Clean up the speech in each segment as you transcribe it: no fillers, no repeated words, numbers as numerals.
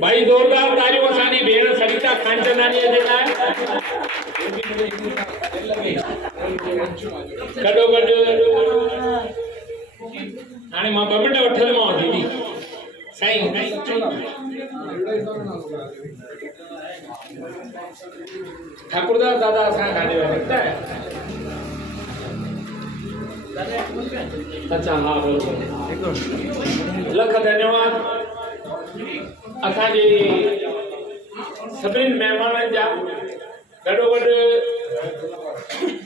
भाई जोरदार तालियों असांजी भेण सरिता खानचंदानी जे लाइ गॾो गॾु हाणे मां 2 मिंट वठंदोमांव दीदी साईं ठाकुरदास दादा असां काॾे वञा है अच्छा हाँ बरोबर लख धन्यवाद असांजे सभिनी महिमाननि जा गॾो गॾु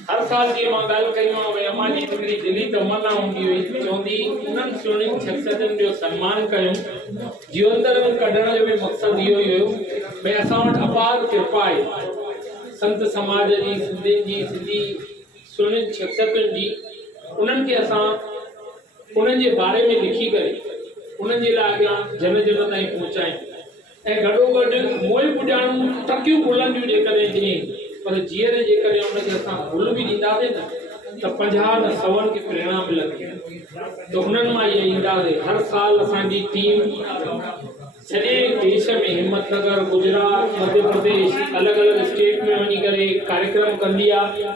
हर साल जी मां ॻाल्हि कई मां भई अम्मा जी हिकिड़ी दिली तमन्ना हूंदी हुई चवंदी उन्हनि सुहिणियुनि शख़्सियतुनि जो सम्मान कयूं जीवंतरनि कढण जो बि मक़सदु इहो ई हुयो भई असां वटि अपार कृपा आहे संत समाज जी सिंधियुनि जी सिंधी सुहिणियुनि शख़्सियतुनि जी उन्हनि खे असां उन्हनि जे बारे में लिखी करे उन्हनि जे लाइ अॻियां जन जन ताईं पहुचायूं ऐं गॾो गॾु मोए पुॼाणूं टकियूं गुलनि जूं जेकॾहिं ॾियईं पर जीअर जेकॾहिं उनखे असां गुल बि ॾींदासीं न त 50 न 100 खे प्रेरणा मिलंदी त उन्हनि मां इहे ईंदासीं हर साल असांजी टीम सॼे देश में हिम्मतनगर गुजरात मध्य प्रदेश अलॻि अलॻि स्टेट में वञी करे कार्यक्रम कंदी आहे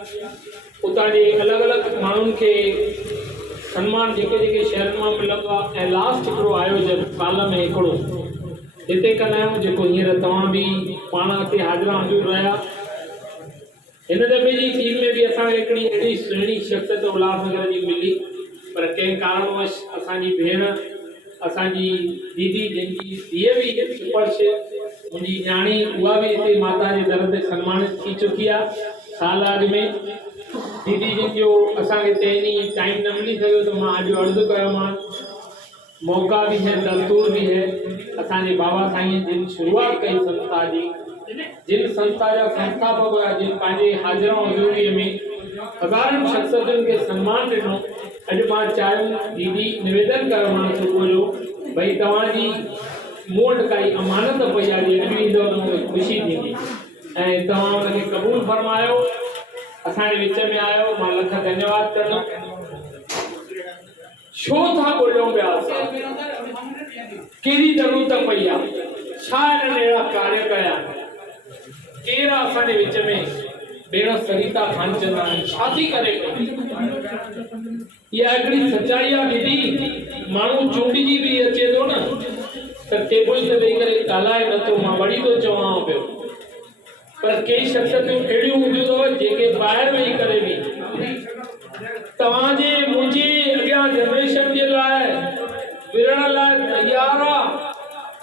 उतां जे अलॻि अलॻि माण्हुनि खे सम्मान जेके जेके शहरनि मां मिलंदो आहे ऐं लास्ट हिकिड़ो आयोजन साल में हिकिड़ो हिते कंदा आहियूं जेको हींअर तव्हां बि पाण हिते हाज़िरा हज़ूर रहिया हिन दफ़े जी टीम में बि असांखे हिकिड़ी अहिड़ी सुहिणी शख़्सियत उल्हासनगर जी मिली पर कंहिं कारणवश असांजी भेण असांजी दीदी जंहिंजी धीअ बि स्पर्श मुंहिंजी न्याणी उहा बि हिते माता जे दर ते सन्मानित थी चुकी आहे साल अॻु में दीदी जिन जो असांखे तंहिं टाइम न मिली सघियो त मां अॼु अर्ज़ु कयोमांसि मौक़ा भी है दस्तूर भी है असांजे बाबा साईं जिन शुरुआत कई संस्था जी जिन संस्था जा संस्थापक हुआ जिन पंहिंजे हाज़िरा हज़ूरीअ में हज़ारनि शख़्सियतुनि खे सम्मान ॾिनो अॼु मां चाहियुमि दीदी निवेदन कयो मां सुबुह जो भई तव्हांजी मूं वटि काई अमानत पई आहे जेकॾहिं ईंदव त मूंखे ख़ुशी थींदी ऐं तव्हां हुनखे क़बूल फरमायो असांजे विच में आयो मां लख धन्यवाद कंदुमि छो था ॻोल्हियूं पिया असां कहिड़ी ज़रूरत पई आहे छा हिननि अहिड़ा कार्य कया केरु आहे असांजे विच में भेण सरिता खानचंदानी छा थी करे इहा हिकिड़ी सच्चाई आहे दीदी माण्हू चूंडिजी बि अचे थो न त टेबल ते वेही करे ॻाल्हाए नथो मां वरी थो चवां पियो पर कई शख़्सियतूं अहिड़ियूं हूंदियूं अथव जेके ॿाहिरि वेही करे बि तव्हांजे मुंहिंजे अॻियां जनरेशन जे लाइ विढ़ण लाइ तयार आहे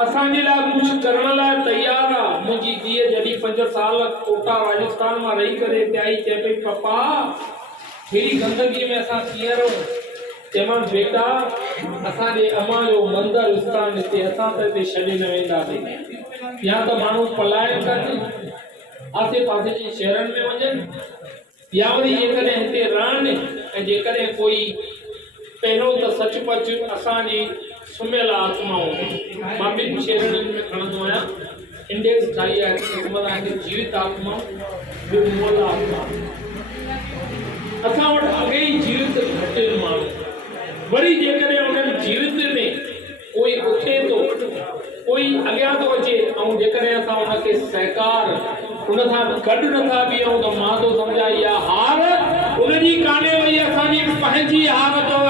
असांजे लाइ कुझु करण लाइ तयार आहे मुंहिंजी धीअ जॾहिं 5 साल कोटा राजस्थान मां रही करे आई चए पई पप्पा हेड़ी गंदगी में असां कीअं रहूं चयोमांसि बेटा असांजे अम्मा जो मंदरु स्थान हिते असां त हिते छॾे न वेंदासीं या त माण्हू पलायन कनि आसे पासे जे शहरनि में वञनि या वरी जेकॾहिं हिते रहनि ऐं जेकॾहिं कोई पहिरियों त सचपच असांजी सुम्हियल आत्माऊं मां 2 शहरनि में खणंदो आहियां इंडेक्स ठाही आहे हिकु जीवित आत्मा ॿियो मोल आत्मा असां वटि अॻे ई जीवित घटि माण्हू वरी जेकॾहिं उन्हनि जीवित में कोई उथे थो कोई अॻियां थो अचे ऐं जेकॾहिं असां उनखे सहकार उन सां गॾु नथा बीहूं त मां थो सम्झा इहा हार उनजी कान्हे वई असांजी पंहिंजी हार अथव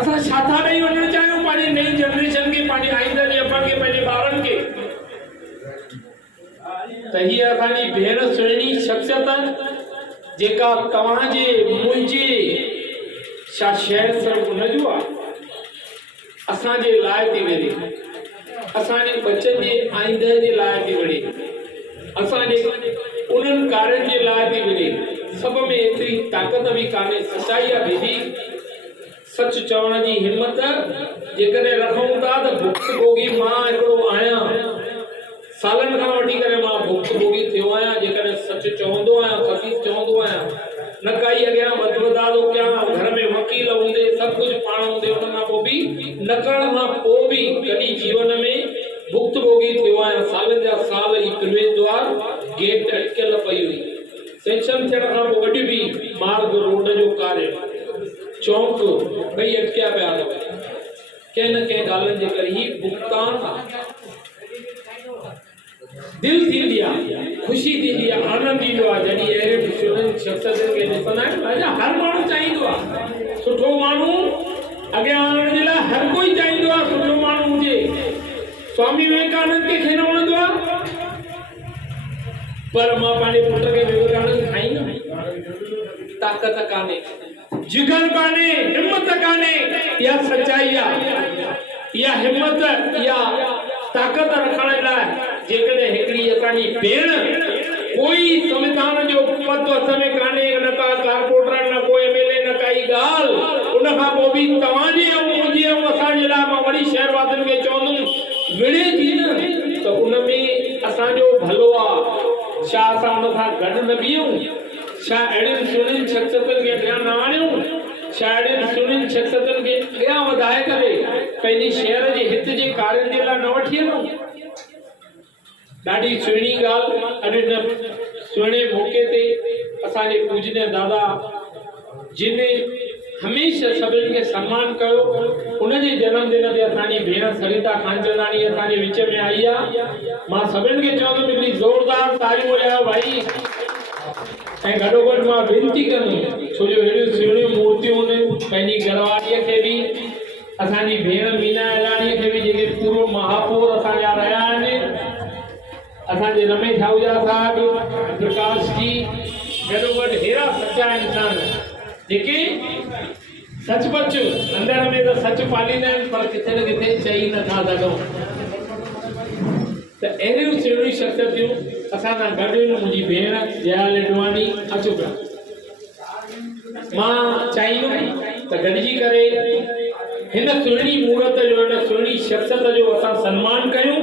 असां छा था ॾेई वञणु चाहियूं पंहिंजी नई जनरेशन खे पंहिंजे आईंदड़ ॼपनि खे पंहिंजे ॿारनि खे त हीअ असांजी भेण सुहिणी शख़्सियत जेका तव्हांजे मुंहिंजे छा शहर सिर्फ़ु उनजो आहे असांजे लाइ थी विढ़े असांजे बचनि जे आईंदड़ जे लाइ थी विढ़े असांजे उन्हनि कार्यनि जे लाइ थी विढ़े सब में एतिरी ताक़त बि कान्हे सच्चाई आहे दीदी सच चवण जी हिम्मत जेकॾहिं रखूं था त भुक्तभोगी मां हिकिड़ो आहियां सालनि खां वठी करे मां भुक्तभोगी थियो आहियां जेकॾहिं सच चवंदो आहियां ख़सीस चवंदो आहियां न काई अॻियां वधदा थो कयां घर में वकील हूंदे सभु कुझु पाण हूंदे उन खां पोइ बि न करण खां पोइ बि कॾहिं जीवन में भुक्तभोगी थियो आहियां सालनि जा साल ई प्रवेश द्वार गेट अटकियल पई हुई सेंक्शन थियण खां पोइ वॾी बि मार्ग रोड जो कार्य चौंक ॿई अटकिया पिया अथव कंहिं न कंहिं ॻाल्हियुनि जे करे ही भुगतान आहे दिल थींदी आहे, ख़ुशी थींदी आहे, आनंद ईंदो आहे जॾहिं अहिड़े सुहिणनि शख़्सियतुनि खे ॾिसंदा आहियूं। राजा हर माण्हू चाहींदो आहे सुठो माण्हू अॻियां आणण जे लाइ, हर कोई चाहींदो आहे सुठो माण्हू हुजे। स्वामी विवेकानंद खे न वणंदो आहे, पर मां पंहिंजे पुट खे विवेकानंद ठाहींदुमि। ताक़त कान्हे, जिगर कान्हे, हिम्मत कान्हे, इहा सच्चाई आहे। इहा हिम्मत, इहा ताक़त रखण लाइ जेकॾहिं हिकिड़ी असांजी भेण, कोई संविधान जो पद हथ में कान्हे, न का कारपोरेटर, न को एमएलए, न काई ॻाल्हि, उन खां पोइ बि तव्हांजे ऐं मुंहिंजे ऐं असांजे लाइ मां वरी शहरवासियुनि खे चवंदुमि विड़े थी न, त उन में असांजो भलो आहे। छा असां उन सां गॾु न बीहूं? छा अहिड़ियुनि सुहिणियुनि शख़्सियतुनि खे अॻियां न आणियूं? छा अहिड़ियुनि सुहिणियुनि शख़्सियतुनि खे अॻियां वधाए करे पंहिंजे शहर जे हित जे कार्यनि जे लाइ न वठी हलूं? ॾाढी सुहिणी ॻाल्हि। अॼु हिन सुहिणे मौक़े ते असांजे पूजनीय दादा जिन हमेशह सभिनी खे सम्मान कयो, उनजे जनमदिन ते असांजी भेण सरिता खानचंदानी असांजे विच में आई आहे। मां सभिनी खे चवंदुमि हिकिड़ी ज़ोरदार तालियूं वॼायो भाई। ऐं गॾोगॾु मां वेनती कंदुमि, छो जो अहिड़ियूं सुहिणियूं मूर्तियूं आहिनि, पंहिंजी घरवारीअ खे बि, असांजी भेण मीना एलाणीअ खे बि, जेके पूर्व महापौर असांजा रहिया आहिनि, असांजे रमेश आहूजा साहिब, प्रकाश जी, गॾोगॾु अहिड़ा सचा इंसान जेके सचपच अंदर में तो सच पालींदा आहिनि, पर किथे न किथे चई नथा सघूं। त अहिड़ियूं सुहिणियूं शख़्सियतूं असां सां गॾु आहिनि। मुंहिंजी भेण जया लेडवानी अचो पिया। मां चाहींदुमि त गॾिजी करे हिन सुहिणी मूर्त जो, हिन सुहिणी शख़्सियत जो असां सम्मान कयूं,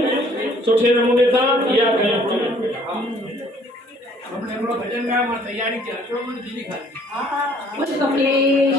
सुठे नमूने सां इहा कयूं। हमने भजन गाया, मां तैयारी किया, कमलेश